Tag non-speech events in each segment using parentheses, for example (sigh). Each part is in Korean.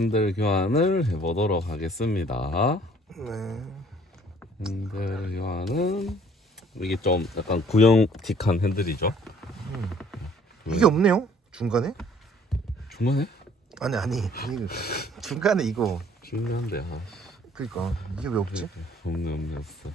핸들 교환을 해보도록 하겠습니다. 네. 핸들 교환은 이게 좀 약간 구형틱한 핸들이죠. 이게 없네요. 중간에? 중간에 아니 아니. 이 중간에 이거. 중요한데 아, 그러니까 이게 왜 없지? 없네 없네 없어.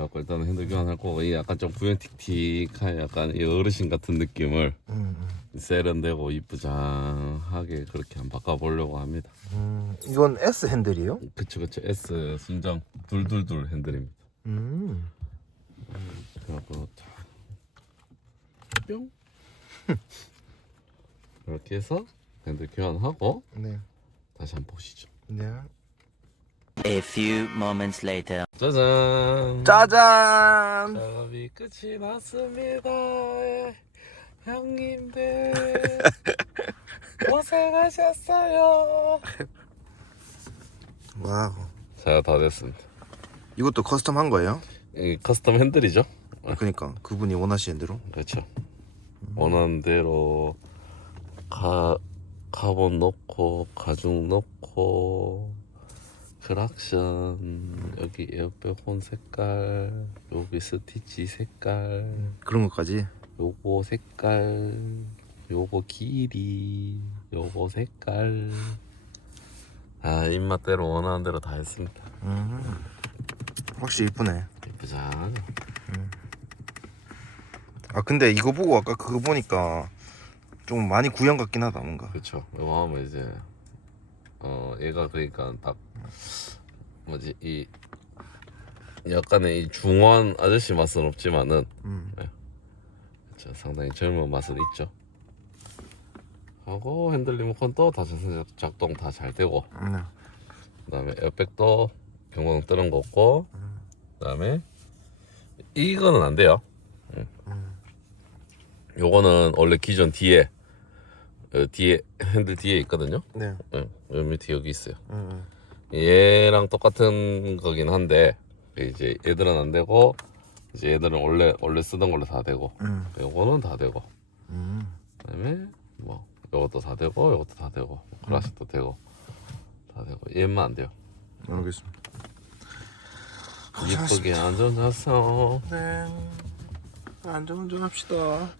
그래갖고 일단은 핸들 교환할 거고 이 약간 좀 구형틱틱한 약간 이 어르신 같은 느낌을 음, 세련되고 이쁘장하게 그렇게 한번 바꿔보려고 합니다. 음. 이건 S 핸들이에요? 그쵸 그쵸 S 순정 둘둘둘 핸들입니다. 음. 그래갖고 뿅 (laughs) 이렇게 해서 핸들 교환하고 네. 다시 한번 보시죠. 네. A few moments later. 짜잔. 짜잔. 작업이 끝이 났습니다. 형님들 (laughs) 고생하셨어요. 와우. 자, 다 됐습니다. 이것도 커스텀 한 거예요? 이 커스텀 핸들이죠? 그러니까 그분이 원하시는 대로. 그렇죠. 원하는 대로 가 카본 넣고 가죽 넣고 크락션 여기 에어백 혼 색깔 여기 스티치 색깔 그런 것까지. 요거 색깔 요거 길이 요거 색깔 아 입맛대로 원하는 대로 다 했습니다 음. 확실히 이쁘네. 예쁘잖아 아 근데 이거 보고 아까 그거 보니까 좀 많이 구형 같긴 하다 뭔가. 그쵸 하면 이제 어 얘가 그러니까 딱 뭐지 이 약간의 이 중후한 아저씨 맛은 없지만은 음. 그쵸 상당히 젊은 맛은 있죠 하고 핸들 리모컨도 다 작동 다 잘 되고 네. 그다음에 에어백도 경고등 뜨는 거 없고 그다음에 이거는 안 돼요 응. 요거는 원래 기존 뒤에 어, 뒤에 핸들 뒤에 있거든요 네. 응. 여기 밑에 여기 있어요 음. 얘랑 똑같은 거긴 한데 이제 얘들은 안 되고 이제 얘들은 원래 원래 쓰던 걸로 다 되고 음. 요거는 다 되고 음. 그다음에 뭐 요것도 다 되고 요것도 다 되고 클라식도 되고 다 되고 얘만 안 돼요 알겠습니다. 이쁘게 안전자서 네. 안전운전 합시다.